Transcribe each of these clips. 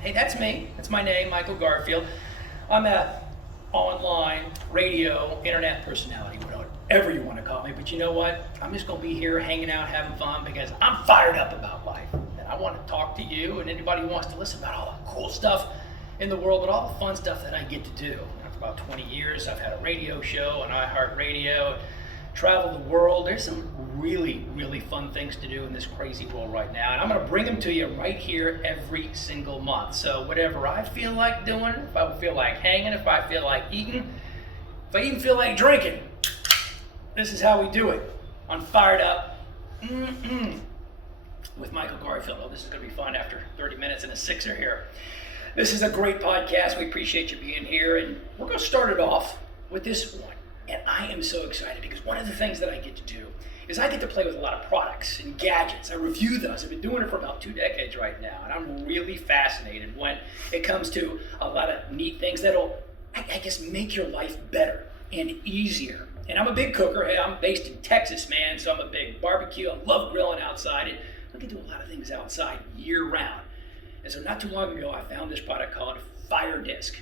Hey, that's me. That's my name, Michael Garfield. I'm a online, radio, internet personality, whatever you want to call me. But you know what? I'm just going to be here hanging out, having fun, because I'm fired up about life. And I want to talk to you and anybody who wants to listen about all the cool stuff in the world, but all the fun stuff that I get to do. After about 20 years, I've had a radio show on iHeartRadio, traveled the world. There's some really, really fun things to do in this crazy world right now. And I'm going to bring them to you right here every single month. So whatever I feel like doing, if I feel like hanging, if I feel like eating, if I even feel like drinking, this is how we do it on Fired Up with Michael Garfield. Oh, this is going to be fun after 30 minutes and a sixer here. This is a great podcast. We appreciate you being here. And we're going to start it off with this one. And I am so excited because one of the things that I get to do is I get to play with a lot of products and gadgets. I review those. I've been doing it for about 2 decades right now. And I'm really fascinated when it comes to a lot of neat things that'll, I guess, make your life better and easier. And I'm a big cooker. Hey, I'm based in Texas, man. So I'm a big barbecue. I love grilling outside. And I can do a lot of things outside year round. And so not too long ago, I found this product called FIREDISC.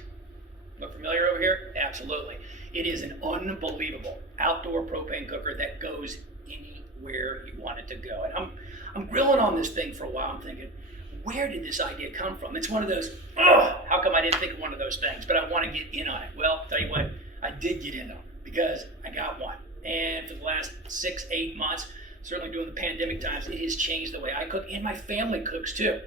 Look familiar over here? Absolutely. It is an unbelievable outdoor propane cooker that goes anywhere you want it to go. And I'm grilling on this thing for a while. I'm thinking, where did this idea come from? It's one of those, how come I didn't think of one of those things? But I want to get in on it. Well, I'll tell you what, I did get in on it because I got one. And for the last 6-8 months, certainly during the pandemic times, it has changed the way I cook, and my family cooks too.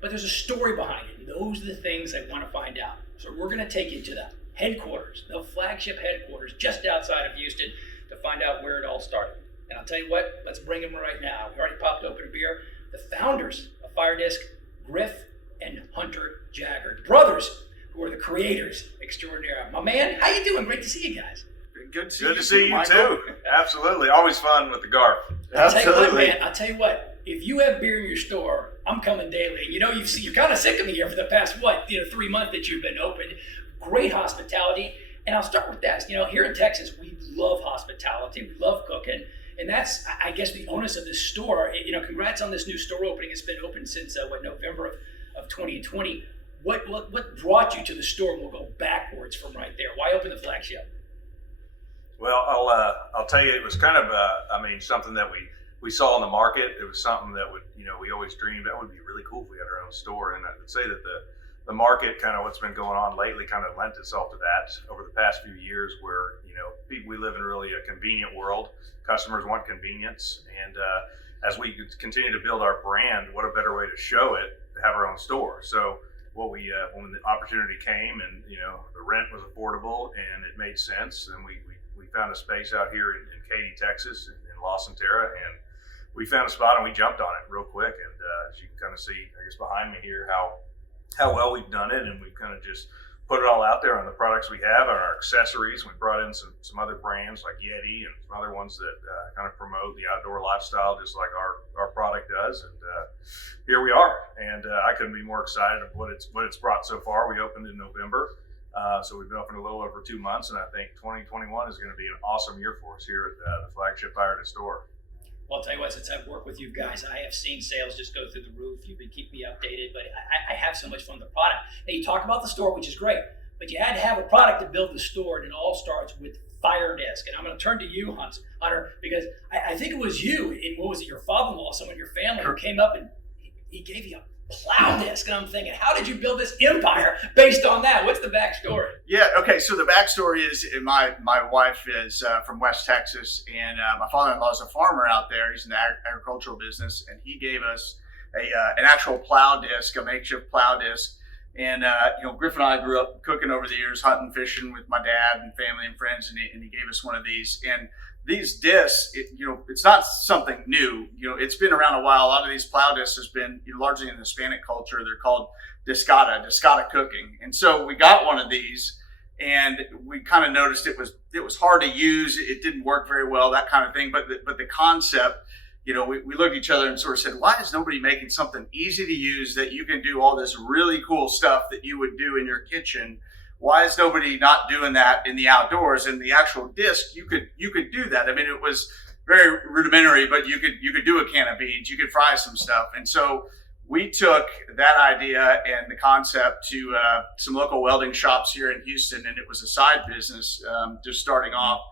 But there's a story behind it, and those are the things I want to find out. So we're going to take you to the headquarters, the flagship headquarters just outside of Houston, to find out where it all started. And I'll tell you what, let's bring them right now. We already popped open a beer. The founders of FIREDISC, Griff and Hunter Jaggard, brothers who are the creators extraordinaire. My man, how you doing? Great to see you guys. Good to see you too. Absolutely. Always fun with the Garf. Absolutely. I'll tell you what, if you have beer in your store, I'm coming daily. You know, you're kind of sick of me here for the past, 3 months that you've been open. Great hospitality. And I'll start with that. You know, here in Texas, we love hospitality. We love cooking. And that's, I guess, the onus of this store. You know, congrats on this new store opening. It's been open since, November of 2020. What brought you to the store? We'll go backwards from right there. Why open the flagship? Well, I'll tell you, it was kind of, something that we saw in the market. It was something that we always dreamed that would be really cool if we had our own store. And I would say that the market, kind of what's been going on lately, kind of lent itself to that over the past few years, where we live in really a convenient world. Customers want convenience, and as we continue to build our brand, what a better way to show it to have our own store. So when the opportunity came, and the rent was affordable and it made sense, and we found a space out here in Katy, Texas, in La Centera, and we found a spot and we jumped on it real quick. And as you can kind of see, I guess behind me here, how well we've done it, and we've kind of just put it all out there on the products we have, on our accessories. We brought in some other brands like Yeti and some other ones that kind of promote the outdoor lifestyle, just like our product does. And here we are, and I couldn't be more excited of what it's brought so far. We opened in November, so we've been open a little over 2 months, and I think 2021 is going to be an awesome year for us here at the flagship FIREDISC store. Well, I'll tell you what, since I've worked with you guys, I have seen sales just go through the roof. You've been keeping me updated, but I have so much fun with the product. Now, you talk about the store, which is great, but you had to have a product to build the store, and it all starts with FIREDISC. And I'm going to turn to you, Hunter, because I think it was you, and what was it, your father-in-law, someone in your family, who came up and he gave you a plow disc. And I'm thinking, how did you build this empire based on that? What's the backstory? Yeah, okay, so the backstory is my wife is from West Texas, and my father-in-law is a farmer out there. He's in the agricultural business, and he gave us an actual plow disc, a makeshift plow disc. And Griff and I grew up cooking over the years, hunting, fishing with my dad and family and friends, and he gave us one of these. And these discs, it's not something new. It's been around a while. A lot of these plow discs has been largely in the Hispanic culture. They're called discata cooking. And so we got one of these, and we kind of noticed it was hard to use. It didn't work very well, that kind of thing. But the concept, we looked at each other and sort of said, why is nobody making something easy to use that you can do all this really cool stuff that you would do in your kitchen? Why is nobody not doing that in the outdoors? And the actual disc, you could do that. I mean, it was very rudimentary, but you could do a can of beans, you could fry some stuff. And so we took that idea and the concept to some local welding shops here in Houston, and it was a side business just starting off.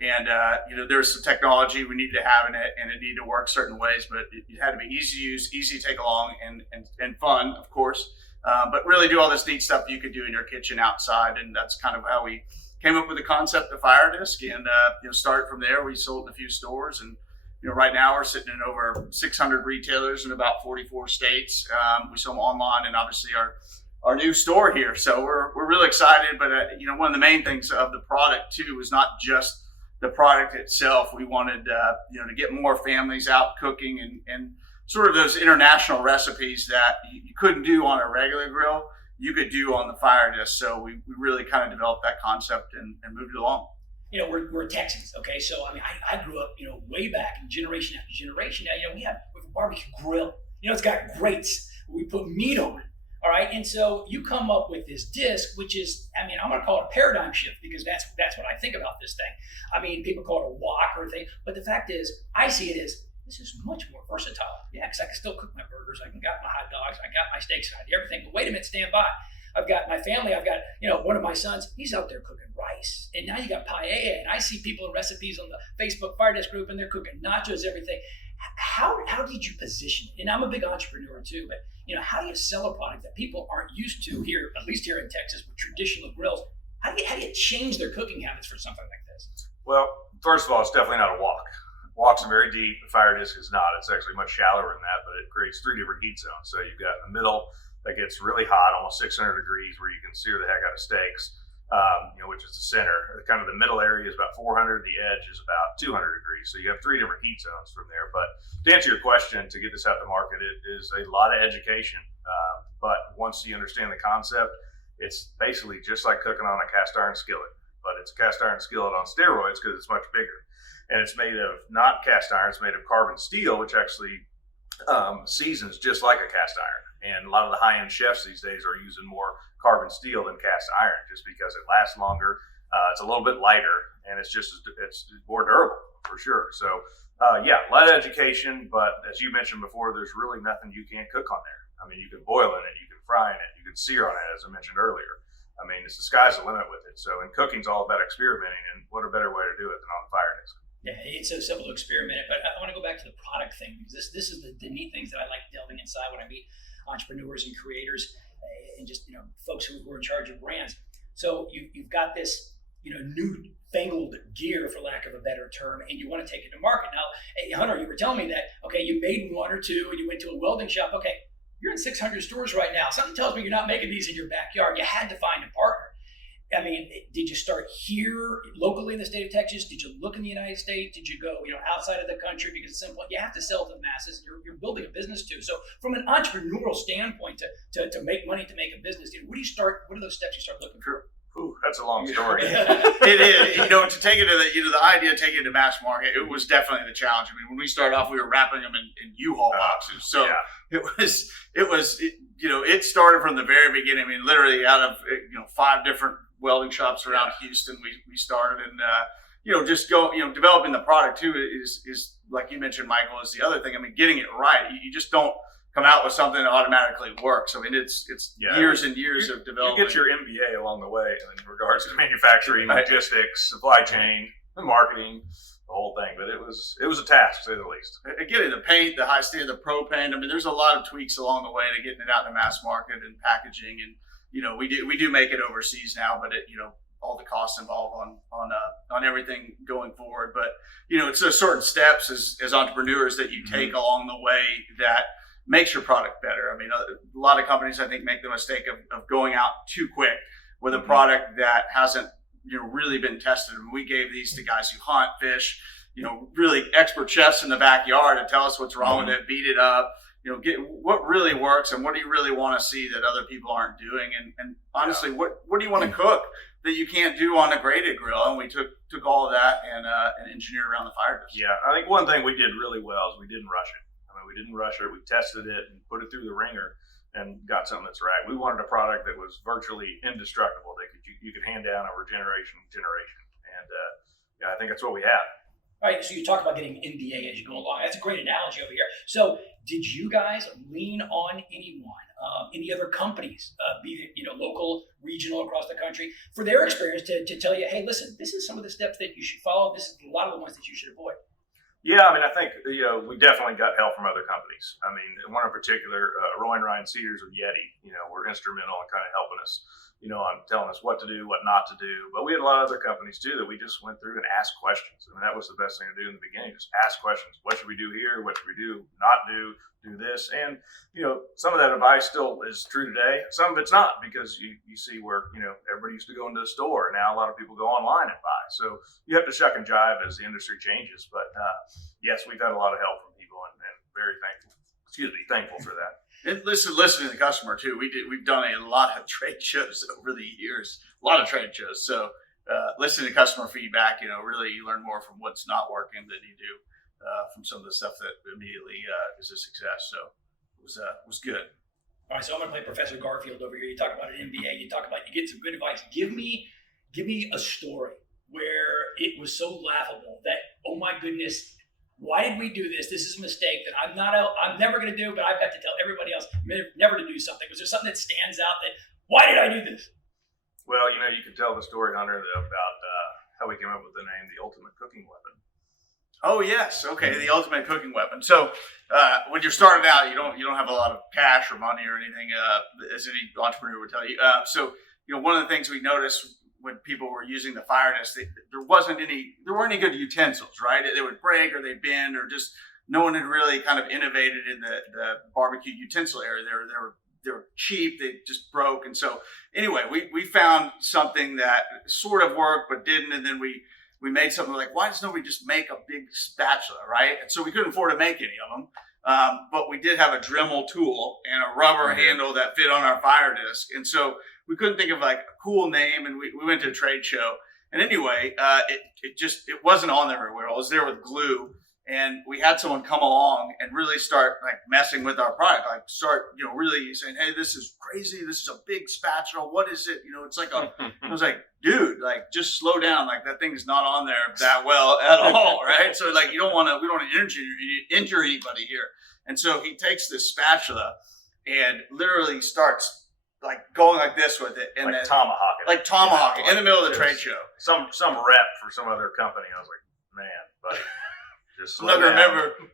And there's some technology we needed to have in it, and it needed to work certain ways, but it had to be easy to use, easy to take along, and fun, of course. But really do all this neat stuff you could do in your kitchen outside, and that's kind of how we came up with the concept of FIREDISC, and started from there. We sold in a few stores, and right now we're sitting in over 600 retailers in about 44 states. We sell them online, and obviously our new store here. So we're really excited. But one of the main things of the product too was not just the product itself. We wanted to get more families out cooking and sort of those international recipes that you couldn't do on a regular grill, you could do on the FIREDISC. So we really kind of developed that concept and moved it along. We're Texans, okay? So, I mean, I grew up, way back in generation after generation. Now, we have a barbecue grill. It's got grates. We put meat on it, all right? And so you come up with this disc, which is, I'm going to call it a paradigm shift, because that's what I think about this thing. I mean, people call it a wok or a thing, but the fact is, I see it as, this is much more versatile. Yeah, because I can still cook my burgers. I can got my hot dogs. I got my steaks. I do everything. But wait a minute, stand by. I've got my family. I've got, one of my sons, he's out there cooking rice. And now you got paella. And I see people in recipes on the Facebook FIREDISC group, and they're cooking nachos, everything. How did you position it? And I'm a big entrepreneur too, but how do you sell a product that people aren't used to here, at least here in Texas with traditional grills? How do you change their cooking habits for something like this? Well, first of all, it's definitely not a wok. Woks are very deep. The FIREDISC is not. It's actually much shallower than that, but it creates 3 different heat zones. So you've got in the middle that gets really hot, almost 600 degrees, where you can sear the heck out of steaks, which is the center. Kind of the middle area is about 400. The edge is about 200 degrees. So you have 3 different heat zones from there. But to answer your question, to get this out to market, it is a lot of education. But once you understand the concept, it's basically just like cooking on a cast iron skillet. But it's a cast iron skillet on steroids because it's much bigger. And it's made of not cast iron, it's made of carbon steel, which actually seasons just like a cast iron. And a lot of the high-end chefs these days are using more carbon steel than cast iron just because it lasts longer. It's a little bit lighter, and it's more durable for sure. So, a lot of education, but as you mentioned before, there's really nothing you can't cook on there. I mean, you can boil in it, you can fry in it, you can sear on it, as I mentioned earlier. I mean, it's the sky's the limit with it. So, and cooking's all about experimenting, and what a better way to do it than on the FIREDISC. Yeah, it's so simple to experiment it, but I want to go back to the product thing, because this is the neat things that I like delving inside when I meet entrepreneurs and creators and just folks who are in charge of brands. So you've got this new fangled gear, for lack of a better term, and you want to take it to market. Now, hey, Hunter, you were telling me that you made 1 or 2 and you went to a welding shop. Okay, you're in 600 stores right now. Something tells me you're not making these in your backyard. You had to find a partner. I mean, did you start here locally in the state of Texas? Did you look in the United States? Did you go, outside of the country? Because it's simple. You have to sell to the masses. You're building a business too. So from an entrepreneurial standpoint, to make money, to make a business, where do you start? What are those steps you start looking for? Ooh, that's a long story. It is. To take it to the idea of taking it to mass market, it was definitely the challenge. I mean, when we started off, we were wrapping them in U-Haul boxes. So it started from the very beginning. I mean, literally out of 5 different welding shops around Houston, we started, and developing the product too is like you mentioned, Michael, is the other thing. I mean, getting it right. You just don't come out with something that automatically works. I mean, it's years and years of development. You get your MBA along the way in regards to manufacturing, logistics, supply chain, marketing, the whole thing. But it was a task, to say the least. Getting the paint, the high standard, the pro paint. I mean, there's a lot of tweaks along the way to getting it out in the mass market and packaging, and we do make it overseas now, but all the costs involved on everything going forward. But it's a certain steps as entrepreneurs that you take along the way that makes your product better. I mean, a lot of companies, I think, make the mistake of going out too quick with a product that hasn't really been tested. I mean, we gave these to guys who hunt, fish, really expert chefs in the backyard to tell us what's wrong with it, beat it up. Get what really works and what do you really want to see that other people aren't doing, and honestly, what do you want to cook that you can't do on a graded grill? And we took all of that and engineered around the FIREDISC. Yeah, I think one thing we did really well is we didn't rush it. I mean, we didn't rush it. We tested it and put it through the ringer and got something that's right. We wanted a product that was virtually indestructible, that you could hand down over generation to generation, and I think that's what we have. All right, so you talk about getting MBA as you go along. That's a great analogy over here. So, did you guys lean on anyone, any other companies, be it local, regional, across the country, for their experience to tell you, hey, listen, this is some of the steps that you should follow. This is a lot of the ones that you should avoid. Yeah, I mean, I think we definitely got help from other companies. I mean, one in particular, Roy and Ryan Cedars with Yeti, were instrumental in kind of helping us, on telling us what to do, what not to do. But we had a lot of other companies too that we just went through and asked questions. I mean, that was the best thing to do in the beginning. Just ask questions. What should we do here? What should we do? Not do? Do this. And, some of that advice still is true today. Some of it's not, because you see where, everybody used to go into a store. Now a lot of people go online and buy. So you have to shuck and jive as the industry changes. But yes, we've had a lot of help from people and very thankful for that. And listen to the customer too. We've done a lot of trade shows over the years, So listen to customer feedback. Really you learn more from what's not working than you do from some of the stuff that immediately is a success. So it was good. All right, so I'm going to play Professor Garfield over here. You talk about an MBA. You get some good advice. Give me a story where it was so laughable that, oh my goodness, why did we do this? This is a mistake that I'm never going to do, but I've got to tell everybody else never to do something. Was there something that stands out that, why did I do this? Well, you can tell the story, Hunter, about how we came up with the name, the Ultimate Cooking Weapon. Oh yes, okay, the Ultimate Cooking Weapon. So when you're starting out, you don't have a lot of cash or money or anything, as any entrepreneur would tell you. So one of the things we noticed when people were using the FIREDISC, there weren't any good utensils, right? They would break or they'd bend, or just no one had really kind of innovated in the barbecue utensil area. They were cheap, they just broke. And so anyway, we found something that sort of worked but didn't, and then we made something like, why does nobody just make a big spatula, right? And so we couldn't afford to make any of them, but we did have a Dremel tool and a rubber handle that fit on our FIREDISC. And so we couldn't think of like a cool name, and we went to a trade show. And anyway, it wasn't on there very well. It was there with glue. And we had someone come along and really start like messing with our product, like start, really saying, hey, this is crazy. This is a big spatula. What is it? It's like I was like, dude, like just slow down. Like that thing's not on there that well at all. Right. So like, we don't want to injure anybody here. And so he takes this spatula and literally starts like going like this with it. And like tomahawking. Like tomahawking in the middle of the trade show. Some rep for some other company. I was like, man, buddy. I'm not going to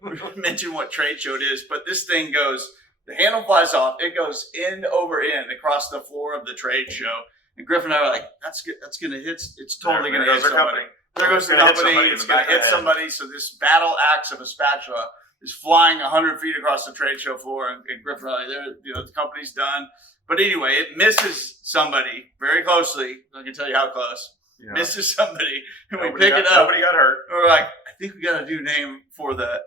remember mention what trade show it is, but this thing goes, the handle flies off, it goes end over end across the floor of the trade show. And Griff and I were like, that's going to hit, it's totally going to hit somebody. There goes the company, it's going to hit somebody. So this battle axe of a spatula is flying 100 feet across the trade show floor. And Griff and I, the company's done. But anyway, it misses somebody very closely. I can tell you how close. Misses somebody, and we pick it up. Nobody got hurt. We're like, I think we got a new name for the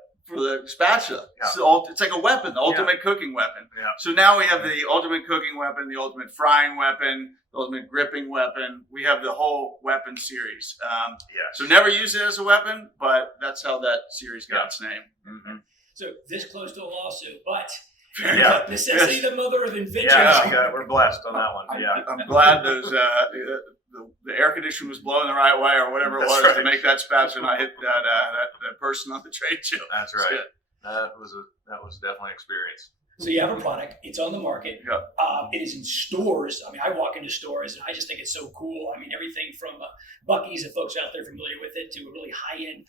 spatula. Yeah. So it's like a weapon, the ultimate cooking weapon. Yeah. So now we have the ultimate cooking weapon, the ultimate frying weapon, the ultimate gripping weapon. We have the whole weapon series. So never use it as a weapon, but that's how that series got its name. Mm-hmm. So this close to a lawsuit, but necessity, the mother of invention. Yeah, we're blessed on that one. I'm glad those. The air conditioner was blowing the right way, or whatever it was, to make that spatula, and I hit that person on the trade show. That's right. That was definitely an experience. So you have a product, it's on the market. Yeah. It is in stores. I mean, I walk into stores and I just think it's so cool. I mean, everything from Buc-ee's, and folks out there familiar with it, to really high-end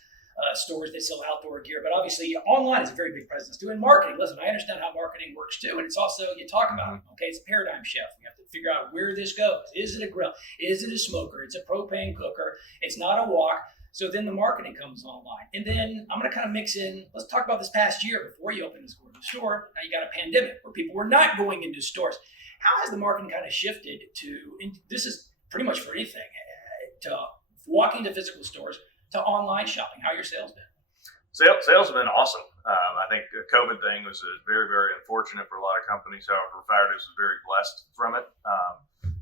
stores that sell outdoor gear. But obviously online is a very big presence too. And marketing, listen, I understand how marketing works too. And it's also, you talk about, it's a paradigm shift. We have to figure out where this goes. Is it a grill? Is it a smoker? It's a propane cooker. It's not a wok. So then the marketing comes online. And then I'm going to kind of mix in, let's talk about this past year before you opened the store. Now you got a pandemic where people were not going into stores. How has the marketing kind of shifted to, and this is pretty much for anything, to walking to physical stores, to online shopping? How are your sales been? Sales have been awesome. I think the COVID thing was very, very unfortunate for a lot of companies. However, FIREDISC was very blessed from it.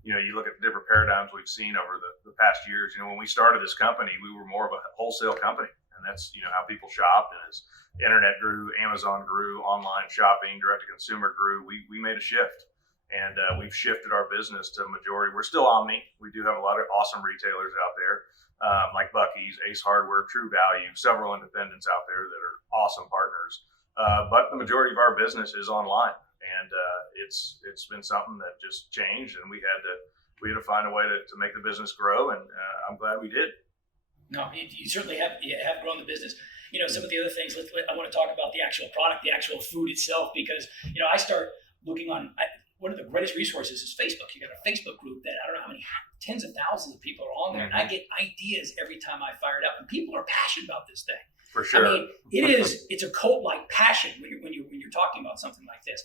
You look at the different paradigms we've seen over the past years. When we started this company, we were more of a wholesale company, and that's how people shopped. And as the internet grew, Amazon grew, online shopping, direct to consumer grew, we made a shift. And we've shifted our business to a majority. We're still omni. We do have a lot of awesome retailers out there, like Buc-ee's, Ace Hardware, True Value, several independents out there that are awesome partners. But the majority of our business is online, and it's been something that just changed, and we had to find a way to make the business grow, and I'm glad we did. No, you certainly have grown the business. Some of the other things. I want to talk about the actual product, the actual food itself, because I start looking on. One of the greatest resources is Facebook. You got a Facebook group that I don't know how many tens of thousands of people are on there, and I get ideas every time I fire it up, and people are passionate about this thing. For sure. I mean, it's a cult-like passion when you're talking about something like this.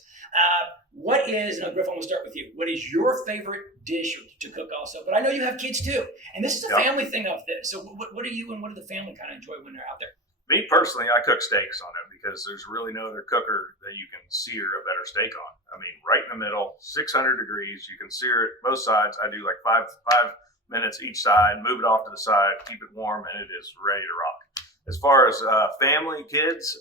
What is, and Griff, I'm going to start with you. What is your favorite dish to cook also? But I know you have kids too, and this is a family thing up there. So what do you and what do the family kind of enjoy when they're out there? Me personally, I cook steaks on it because there's really no other cooker that you can sear a better steak on. I mean, right in the middle, 600 degrees, you can sear it both sides. I do like five minutes each side, move it off to the side, keep it warm, and it is ready to rock. As far as family, kids,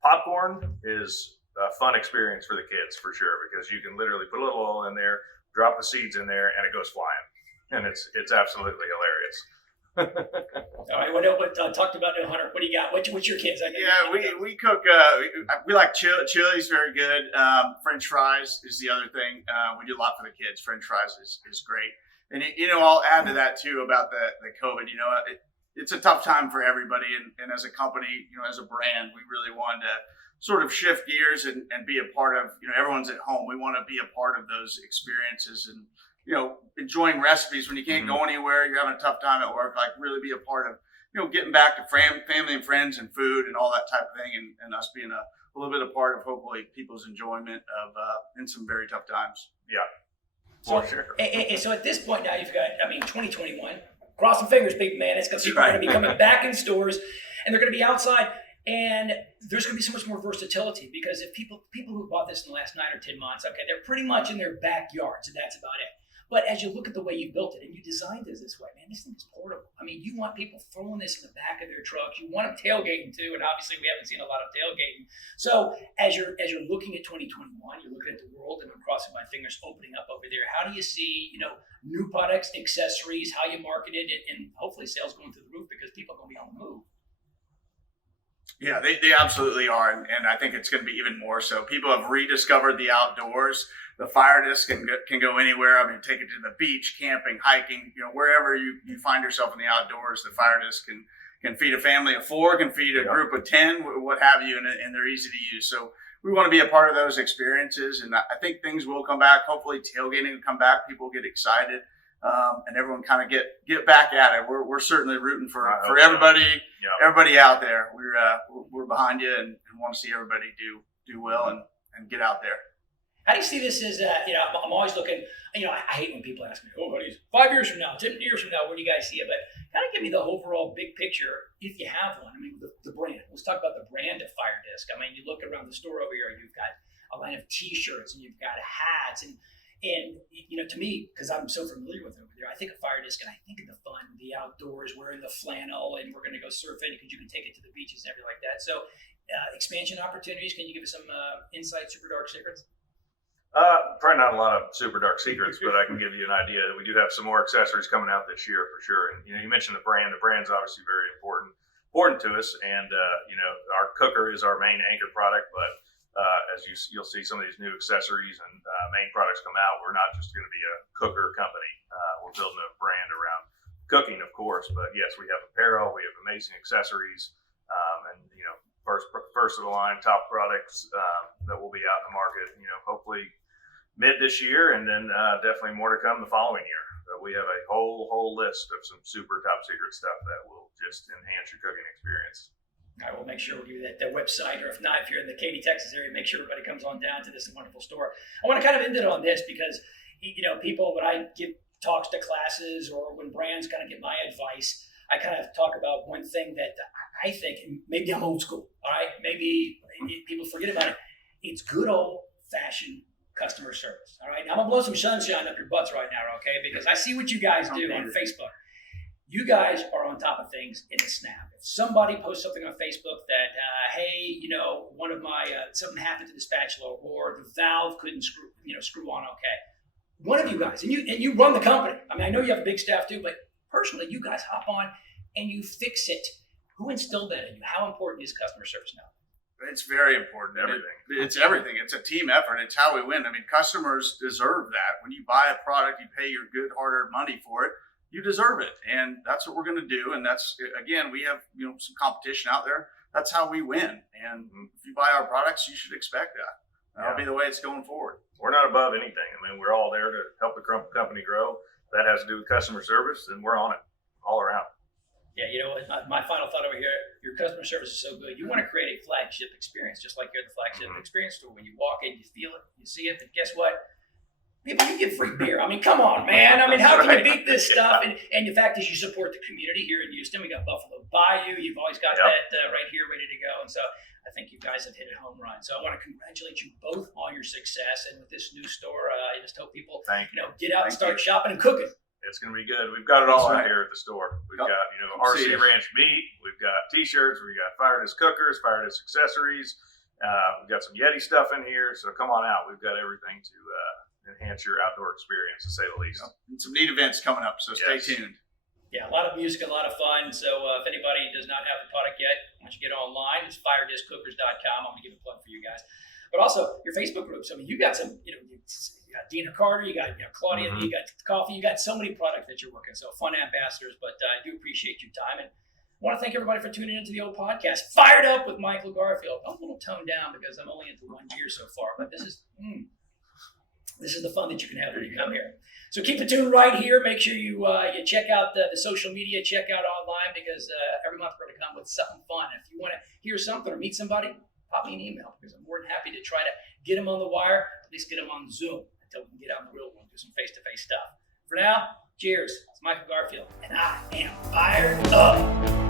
popcorn is a fun experience for the kids for sure, because you can literally put a little oil in there, drop the seeds in there, and it goes flying, and it's absolutely hilarious. All right, what talked about Hunter? What do you got? What's your kids? We cook. We like chili's very good. French fries is the other thing. We do a lot for the kids. French fries is great. And I'll add to that too about the COVID. It's a tough time for everybody, and as a company, as a brand, we really wanted to sort of shift gears and be a part of. Everyone's at home. We want to be a part of those experiences and. Enjoying recipes when you can't go anywhere, you're having a tough time at work, like really be a part of, getting back to family and friends and food and all that type of thing. And us being a little bit a part of hopefully people's enjoyment of, in some very tough times. Yeah. For sure. And so at this point now you've got, 2021, crossing fingers, big man. It's going to be coming back in stores and they're going to be outside. And there's going to be so much more versatility because if people who bought this in the last 9 or 10 months, okay, they're pretty much in their backyards and that's about it. But as you look at the way you built it and you designed it this way, man, this thing is portable. I mean, you want people throwing this in the back of their trucks. You want them tailgating too, and obviously we haven't seen a lot of tailgating. So as you're looking at 2021, you're looking at the world, and I'm crossing my fingers, opening up over there. How do you see, new products, accessories, how you market it, and hopefully sales going through the roof because people are going to be on the move? Yeah, they absolutely are, and I think it's going to be even more so. People have rediscovered the outdoors. The FIREDISC can go anywhere. Take it to the beach, camping, hiking, wherever you find yourself in the outdoors. The FIREDISC can feed a family of 4, can feed a group of 10, what have you, and they're easy to use. So we want to be a part of those experiences, and I think things will come back. Hopefully, tailgating will come back. People get excited. And everyone kind of get back at it. We're certainly rooting for everybody, everybody out there. We're behind you and want to see everybody do well and get out there. How do you see this as, I'm always looking, I hate when people ask me, 5 years from now, 10 years from now, where do you guys see it? But kind of give me the overall big picture, if you have one. The brand. Let's talk about the brand of FIREDISC. You look around the store over here, you've got a line of T-shirts and you've got hats and to me, because I'm so familiar with it over there, I think of FIREDISC and I think of the fun, the outdoors, wearing the flannel, and we're going to go surfing because you can take it to the beaches and everything like that. So, expansion opportunities. Can you give us some inside super dark secrets? Probably not a lot of super dark secrets, but I can give you an idea. We do have some more accessories coming out this year for sure. And you mentioned the brand. The brand's obviously very important to us. And our cooker is our main anchor product, but as you'll see some of these new accessories and main products come out, we're not just going to be a cooker company. We're building a brand around cooking, of course, but yes, we have apparel, we have amazing accessories, and first of the line top products that will be out in the market. Hopefully mid this year, and then definitely more to come the following year. But we have a whole list of some super top secret stuff that will just enhance your cooking experience. I will make sure we'll give you that website, or if not, if you're in the Katy, Texas area, make sure everybody comes on down to this wonderful store. I want to kind of end it on this because, people, when I give talks to classes or when brands kind of get my advice, I kind of talk about one thing that I think, and maybe I'm old school, all right? Maybe people forget about it. It's good old-fashioned customer service, all right? Now, I'm going to blow some sunshine up your butts right now, okay? Because I see what you guys do on Facebook. You guys are on top of things in a snap. If somebody posts something on Facebook that, hey, one of my something happened to the spatula, or the valve couldn't screw on okay. One of you guys, and you run the company. I mean, I know you have a big staff too, but personally, you guys hop on and you fix it. Who instilled that in you? How important is customer service now? It's very important. It's everything. It's a team effort. It's how we win. I mean, customers deserve that. When you buy a product, you pay your good hard-earned money for it. You deserve it, and that's what we're going to do. And that's, again, we have some competition out there. That's how we win. And if you buy our products, you should expect that. That'll be the way it's going forward. We're not above anything. I mean, we're all there to help the company grow. That has to do with customer service, and we're on it all around. Yeah, my final thought over here, your customer service is so good. You want to create a flagship experience, just like you're the flagship experience store. When you walk in, you feel it, you see it, and guess what? People, you get free beer. I mean, come on, man. I mean, how can you beat this stuff? And the fact is you support the community here in Houston. We got Buffalo Bayou. You've always got that right here ready to go. And so I think you guys have hit a home run. So I want to congratulate you both on your success. And with this new store, I just hope people get out and start shopping and cooking. It's going to be good. We've got it all out here at the store. We've got, RC Ranch meat. We've got T-shirts. We've got FIREDISC Cookers, FIREDISC accessories. We've got some Yeti stuff in here. So come on out. We've got everything to enhance your outdoor experience, to say the least. And some neat events coming up, so stay tuned. Yeah, a lot of music, a lot of fun. So if anybody does not have the product yet, once you get online, it's FIREDISCCookers.com. I'm going to give a plug for you guys. But also your Facebook groups. I mean, you got some, you got Dina Carter, you got Claudia, you got Coffee, you got so many products that you're working. So fun ambassadors, but I do appreciate your time. And I want to thank everybody for tuning into the old podcast, Fired Up with Michael Garfield. I'm a little toned down because I'm only into 1 year so far, but this is the fun that you can have when you come here. So keep the tune right here. Make sure you check out the social media, check out online, because every month we're going to come with something fun. If you want to hear something or meet somebody, pop me an email, because I'm more than happy to try to get them on the wire, at least get them on Zoom until we can get out in the real world and do some face-to-face stuff. For now, cheers. It's Michael Garfield, and I am fired up.